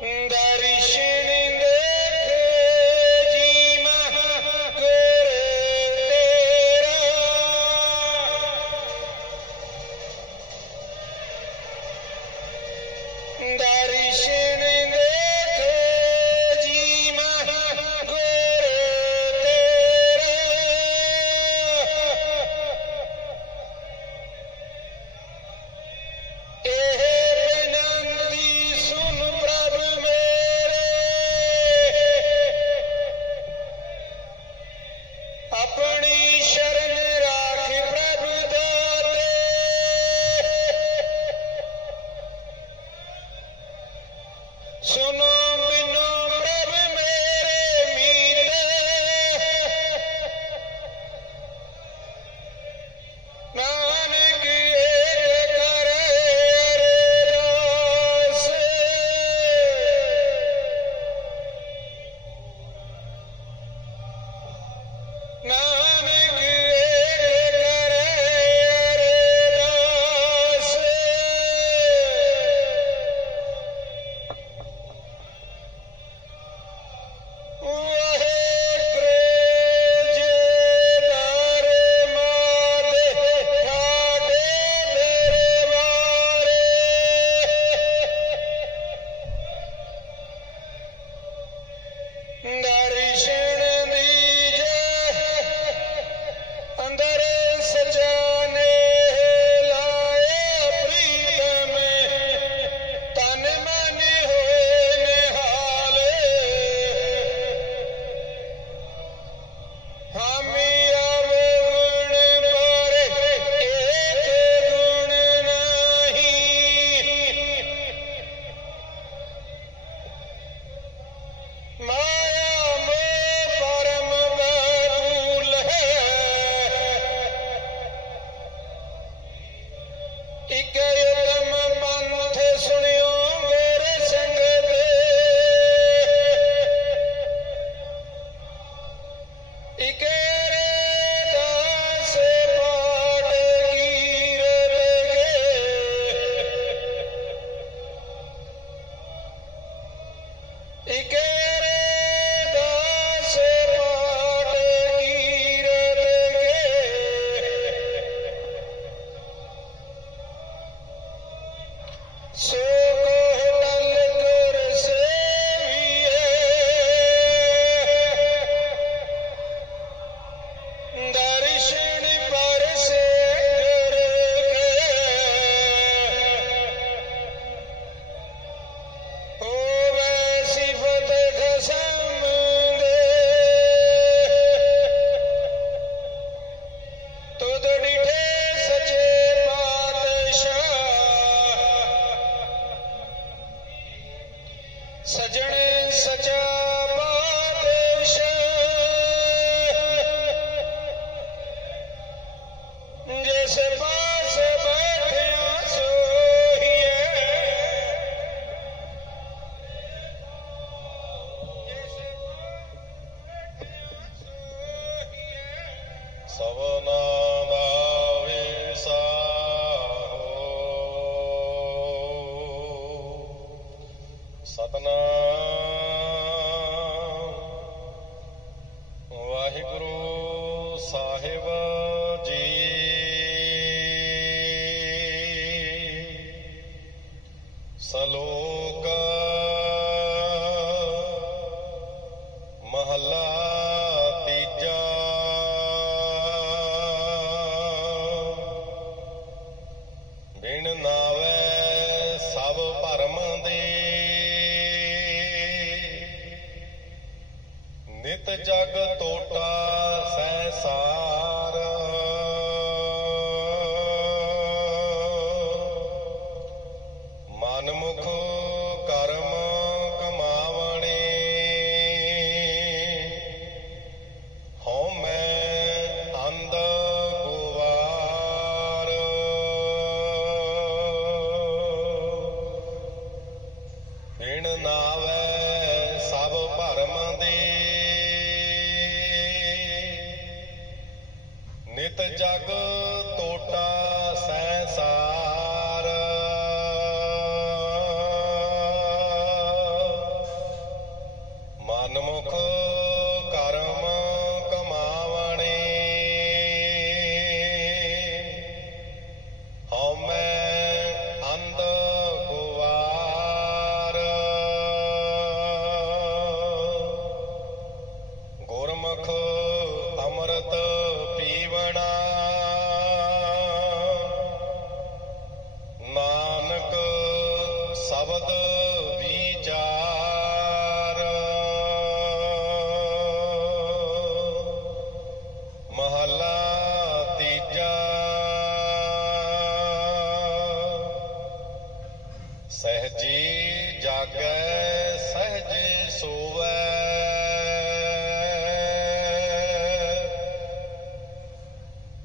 Mbe Satnam. Waheguru Sahib ji. ਸਲੋਕ ਮਹਲਾ ਨਾ ਜਗ ਤੋਟਾ ਸੈਸਾਰ ਮਨਮੁਖ ਕਰਮ ਕਮਾਵਣੇ। ਹਉ ਮੈਂ ਅੰਧ ਗੋਵਾਰ। ਬਿਨ ਨਾਵੇ जग ਸਹਜੀ ਜਾਗੈ ਸਹਜੀ ਸੋਵੈ।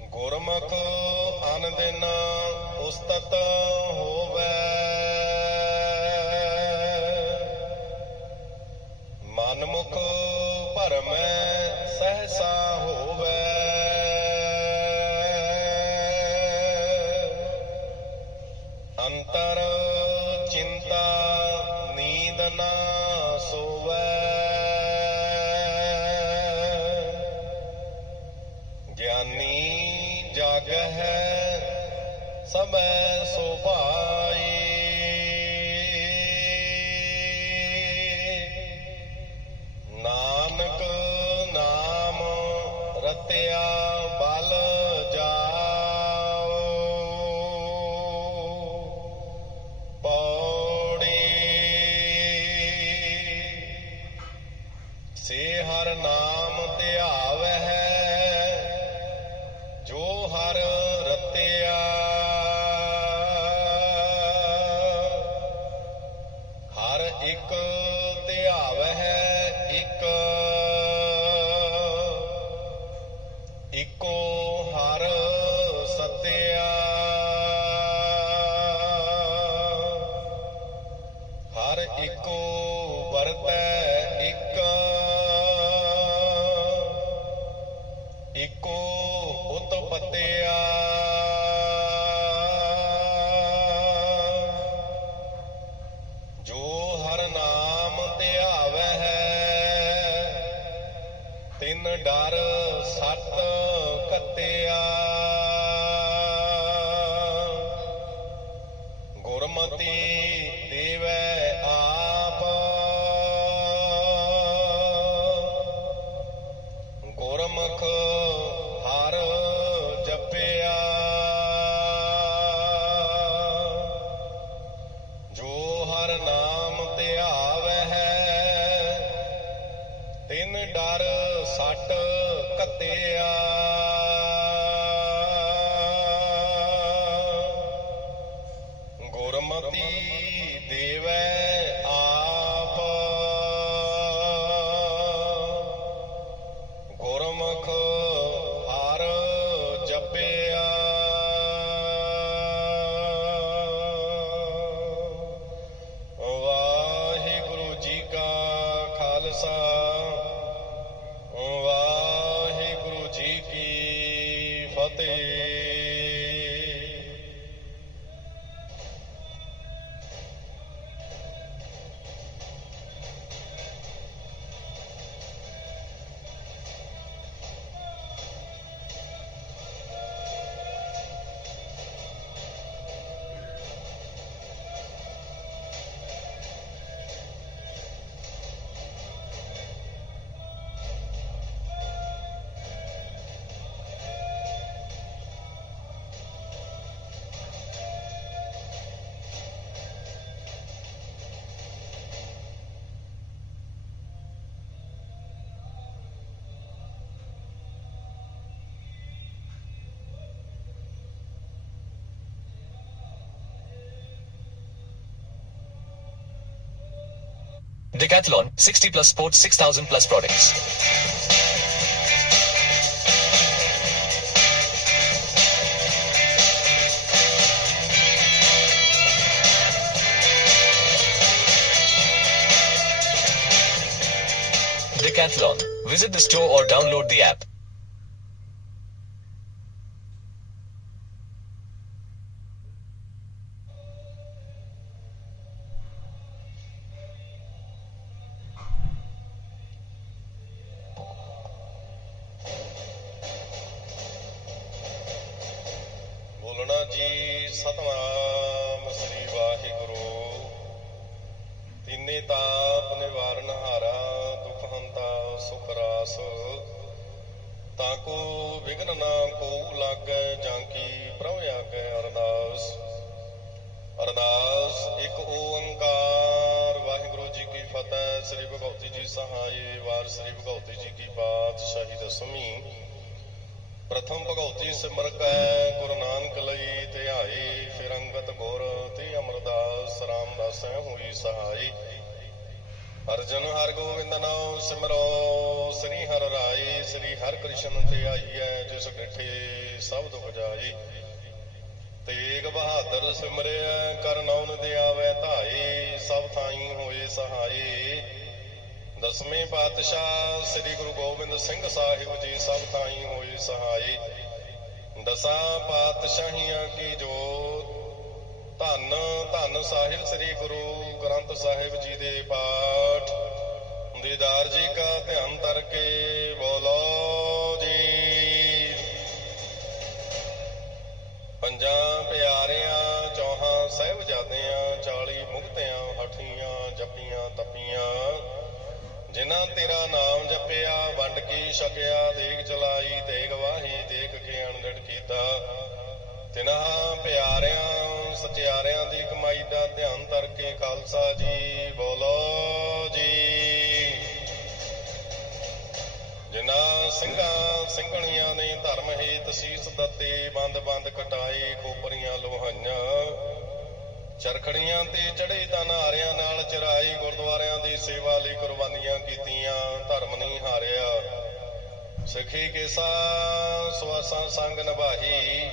ਗੁਰਮੁਖ ਅਨ ਦਿਨ ਉਸਤਤ ਨੀਂਦ ਨਾ ਸੋਵੈ। ਗਿਆਨੀ ਜਾਗ ਹੈ ਸਭੈ ਸੋਭਾ Decathlon, 60 plus sports, 6000 plus products. Decathlon. Visit the store or download the app. Satnam ਸ੍ਰੀ ਵਾਹਿਗੁਰੂ। ਤਿੰਨੇ ਤਾਪ ਨਿਵਾਰਨ ਹਾਰਾ, ਦੁਖ ਹੰਤਾ, ਸੁਖ ਰਾਸ। ਤਾਂ ਕੋ ਵਿਗਨ ਨਾ ਕੋ ਲਾਗੈ, ਜਾਂ ਕੀ ਪ੍ਰਭ ਆਗੈ ਅਰਦਾਸ। ਅਰਦਾਸ, ਇੱਕ ਓੰਕਾਰ। ਵਾਹਿਗੁਰੂ ਜੀ ਕੀ ਫਤਿਹ। ਸ੍ਰੀ ਭਗਉਤੀ ਜੀ ਸਹਾਈ। ਵਾਰ ਸ੍ਰੀ ਭਗਉਤੀ ਜੀ ਕੀ ਬਾਤ। ਸ਼ਹੀਦ ਦਸਮੀ ਪ੍ਰਥਮ ਭਗਉਤੀ ਸਿਮਰ ਕੈ ਗੁਰੂ ਨਾਨਕ ਲਈ ਧਿਆਈ, ਫਿਰ ਅੰਗਤ ਗੁਰ ਤੇ ਅਮਰਦਾਸ, ਰਾਮਦਾਸੈ ਹੋਈ ਸਹਾਈ। ਅਰਜਨ ਹਰ ਗੋਬਿੰਦ ਨਾਮ ਸਿਮਰੋ, ਸ੍ਰੀ ਹਰਿ ਰਾਏ ਸ੍ਰੀ ਹਰਿ ਕ੍ਰਿਸ਼ਨ ਧਿਆਈਐ ਜਿਸ ਡਿਠੇ ਸਭ ਦੁਖ ਜਾਈ। ਤੇਗ ਬਹਾਦਰ ਸਿਮਰਿਆ ਕਰਨੌਨ ਦਿਆਵੈ ਧਾਈ, ਸਭ ਥਾਈ ਹੋਏ ਸਹਾਈ। ਦਸਵੇਂ ਪਾਤਸ਼ਾਹ ਸ੍ਰੀ ਗੁਰੂ ਗੋਬਿੰਦ ਸਿੰਘ ਸਾਹਿਬ ਜੀ, ਸਭ ਥਾਈ ਹੋਏ ਸਹਾਈ। ਦਸਾਂ ਪਾਤਸ਼ਾਹੀਆਂ ਕੀ ਜੋਤ। ਧੰਨ ਧੰਨ ਸਾਹਿਬ ਸ੍ਰੀ ਗੁਰੂ ਗ੍ਰੰਥ ਸਾਹਿਬ ਜੀ ਦੇ ਪਾਠ। ਦੀਦਾਰ ਜੀ ਕਾ ਧਿਆਨ ਧਰ ਬੋਲੋ ਜੀ। ਪੰਜਾਂ ਪਿਆਰਿਆਂ, ਚੌਹਾਂ ਸਹਿਬਜ਼ਾਦਿਆਂ 40 ਮੁਕਤਿਆਂ, ਹਠੀਆਂ, ਜਪੀਆਂ, ਤਪੀਆਂ। ਜਿਨ੍ਹਾਂ ਤੇਰਾ ਨਾਮ ਜਪਿਆ, ਵੰਡ ਕੀ ਛਕਿਆ ਪਿਆਰਿਆਂ ਦੀ ਕਮਾਈ ਦਾ ਧਿਆਨ ਧਰ ਖਾਲਸਾ ਜੀ, ਬੋਲੋ ਜੀ। ਜਿਨ੍ਹਾਂ ਸਿੰਘਾਂ ਸਿੰਘਣੀਆਂ ਨੇ ਧਰਮ ਹੇਤ ਸੀਸ ਦਿੱਤੇ, ਬੰਦ ਬੰਦ ਕਟਾਏ ਖੋਪਰੀਆਂ ਲੋਹਾਈਆਂ। ਚਰਖੜੀਆਂ ਤੇ ਚੜੇ ਤਾਂ ਨਾਰਿਆਂ ਨਾਲ ਚਰਾਈ ਗੁਰਦੁਆਰਿਆਂ ਦੀ ਸੇਵਾ ਲਈ ਕੁਰਬਾਨੀਆਂ ਕੀਤੀਆਂ, ਧਰਮ ਨਹੀਂ ਹਾਰਿਆ। ਸਿੱਖੀ ਕੇਸਾ, ਸਵਾਸਾਂ ਸੰਗ ਨਿਭਾਹੀ।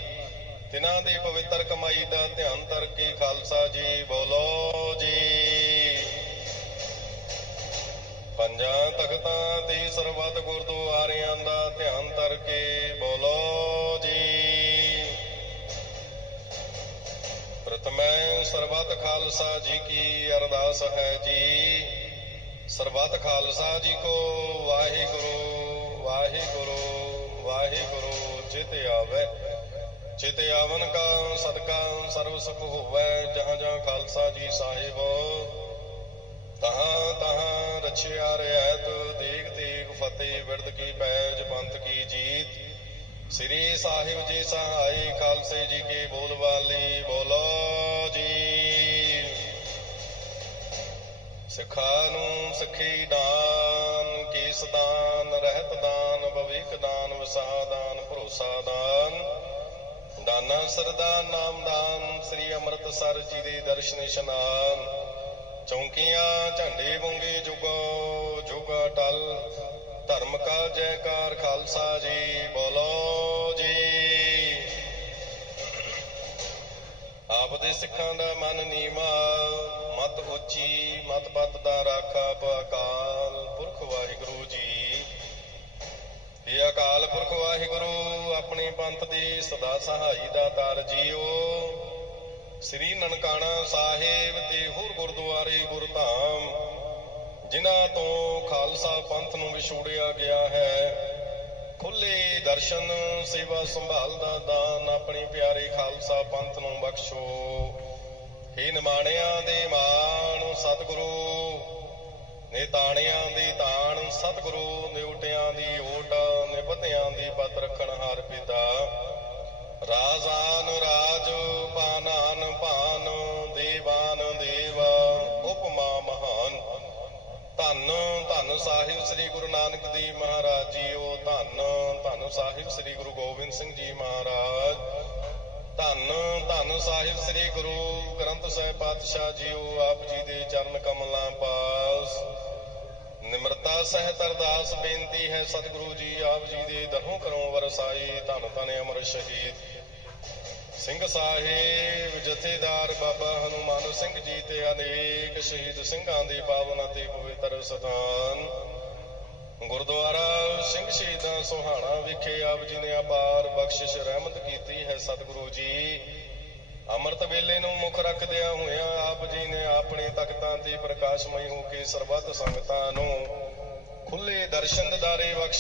ਤਿਨਾਂ ਦੀ ਪਵਿੱਤਰ ਕਮਾਈ ਦਾ ਧਿਆਨ ਧਰ ਖਾਲਸਾ ਜੀ, ਬੋਲੋ ਜੀ। ਪੰਜਾਂ ਤਖਤਾਂ ਤੇ ਸਰਬੱਤ ਗੁਰਦੁਆਰਿਆਂ ਦਾ ਧਿਆਨ ਧਰ ਕੇ ਬੋਲੋ ਜੀ। ਪ੍ਰਥਮੈ ਸਰਬੱਤ ਖਾਲਸਾ ਜੀ ਕੀ ਅਰਦਾਸ ਹੈ ਜੀ। ਸਰਬੱਤ ਖਾਲਸਾ ਜੀ ਕੋ ਵਾਹਿਗੁਰੂ ਵਾਹਿਗੁਰੂ ਵਾਹਿਗੁਰੂ ਚਿਤ ਆਵੇ। ਚਿਤ ਆਵਨ ਕਾ ਸਦਕਾ ਸਰਬ ਸੁਖ ਹੋਵੇ, ਜਹਾਂ ਜਹਾਂ ਖਾਲਸਾ ਜੀ ਸਾਹਿਬ। ਤਹਾਂ ਤਹਾਂ ਰਛਿਆ ਰਿਆਤ ਦੇਖ ਦੇਖ ਫਤਿਹ ਵਿਰਦ ਕੀ ਪੈਜ, ਪੰਥ ਕੀ ਜੀਤ। ਸ੍ਰੀ ਸਾਹਿਬ ਜੀ ਸਹਾਈ, ਖਾਲਸੇ ਜੀ ਕੇ ਬੋਲ ਵਾਲੀ ਬੋਲੋ ਜੀ। ਸਿਖਾ ਨੂੰ ਸਖੀ ਦਾਨ, ਕੀਸ ਦਾਨ, ਰਹਿਤ ਦਾਨ ਭਵਿਕ ਦਾਨ ਵਸਾ ਦਾਨ, ਭਰੋਸਾ ਦਾਨ। ਦਾਨਾ ਸਰਦਾ ਨਾਮ ਸ੍ਰੀ ਅੰਮ੍ਰਿਤਸਰ ਜੀ ਦੇ ਦਰਸ਼ਨ ਇਸ਼ਨਾਨ। ਚੌਂਕੀਆਂ ਝੰਡੇ ਬੁੰਗੇ ਜੁਗੋ, ਜੁਗਾ ਟਲ। ਧਰਮ ਕਾ ਜੈਕਾਰ ਖਾਲਸਾ ਜੀ, ਬੋਲੋ ਜੀ। ਆਪ ਦੇ ਸਿੱਖਾਂ ਦਾ ਮਨ ਨੀਵਾ, ਮਤ ਉੱਚੀ, ਮਤ ਪਤ ਦਾ ਰਾਖਾ ਅਕਾਲ ਪੁਰਖ ਵਾਹਿਗੁਰੂ ਜੀ, ਇਹ ਅਕਾਲ ਪੁਰਖ ਵਾਹਿਗੁਰੂ ਆਪਣੇ ਪੰਥ ਦੀ ਸਦਾ ਸਹਾਈ ਦਾ ਤਾਰ ਜੀਓ। ਸ੍ਰੀ ਨਨਕਾਣਾ ਸਾਹਿਬ ਤੇ ਹੋਰ ਗੁਰਦੁਆਰੇ ਗੁਰਧਾਮ, ਜਿਨ੍ਹਾਂ ਤੋਂ ਖਾਲਸਾ ਪੰਥ ਨੂੰ ਵਿਛੋੜਿਆ ਗਿਆ ਹੈ। ਖੁੱਲੇ ਦਰਸ਼ਨ, ਸੇਵਾ ਸੰਭਾਲ ਦਾ ਦਾਨ ਆਪਣੇ ਪਿਆਰੇ ਖਾਲਸਾ ਪੰਥ ਨੂੰ ਬਖਸ਼ੋ। ਹੇ ਨਿਮਾਣਿਆਂ ਦੇ ਮਾਣ, ਸਤਿਗੁਰੂ। ਨਿਤਾਣਿਆਂ ਦੀ ਤਾਣ, ਸਤਿਗੁਰੂ ਨਿਉਟਿਆਂ ਦੀ ਓਟ। ਨਿਪਤਿਆਂ ਪਤ ਰੱਖਣ ਹਾਰ ਪਿਤਾ। ਰਾਜ਼ਾਨ ਰਾਜ ਪਾਨਾਨ ਭਾਨ, ਦੇਵਾਨ ਦੇਵ, ਉਪਮਾ ਮਹਾਨ। ਧੰਨ ਧੰਨ ਸਾਹਿਬ ਸ੍ਰੀ ਗੁਰੂ ਨਾਨਕ ਦੇਵ ਮਹਾਰਾਜ ਜੀ ਜੀਓ, ਧੰਨ ਧੰਨ ਸਾਹਿਬ ਸ੍ਰੀ ਗੁਰੂ ਗੋਬਿੰਦ ਸਿੰਘ ਜੀ ਮਹਾਰਾਜ। ਧੰਨ ਧੰਨ ਸਾਹਿਬ ਸ੍ਰੀ ਗੁਰੂ ਗ੍ਰੰਥ ਸਾਹਿਬ ਪਾਤਸ਼ਾਹ ਜੀ ਜੀਓ, ਆਪ ਜੀ ਦੇ ਚਰਨ ਕਮਲਾਂ ਪਾਸ। ਨਿਮਰਤਾ ਸਹਿਤ ਅਰਦਾਸ ਬੇਨਤੀ ਹੈ ਸਤਿਗੁਰੂ ਜੀ, ਆਪ ਜੀ ਦੇ ਦਰੋਂ ਕਰੋ ਵਰਸਾਈ ਧੰਨ ਧੰਨ ਅਮਰ ਸ਼ਹੀਦ। ਸਿੰਘ ਸਾਹਿਬ, ਜਥੇਦਾਰ ਬਾਬਾ ਹਨੂਮਾਨ ਸਿੰਘ ਜੀ ਤੇ ਅਨੇਕ ਸ਼ਹੀਦ ਸਿੰਘਾਂ ਦੀ ਪਾਵਨ ਅਤੇ ਪਵਿੱਤਰ ਸਥਾਨ। ਗੁਰਦੁਆਰਾ ਸਿੰਘ ਸ਼ਹੀਦਾਂ ਸੋਹਾਣਾ ਵਿਖੇ ਆਪ ਜੀ ਨੇ ਅਪਾਰ ਬਖਸ਼ਿਸ਼ ਰਹਿਮਤ ਕੀਤੀ ਹੈ ਸਤਿਗੁਰੂ ਜੀ। ਅੰਮ੍ਰਿਤ ਵੇਲੇ ਨੂੰ ਮੁੱਖ ਰੱਖਦਿਆਂ ਹੋਇਆਂ ਆਪ ਜੀ ਨੇ ਆਪਣੇ ਤਖਤਾਂ ਤੇ ਪ੍ਰਕਾਸ਼ਮਈ ਹੋ ਕੇ ਸਰਬੱਤ ਸੰਗਤਾਂ ਨੂੰ ਖੁੱਲੇ ਦਰਸ਼ਨ ਦਿਦਾਰੇ ਬਖਸ਼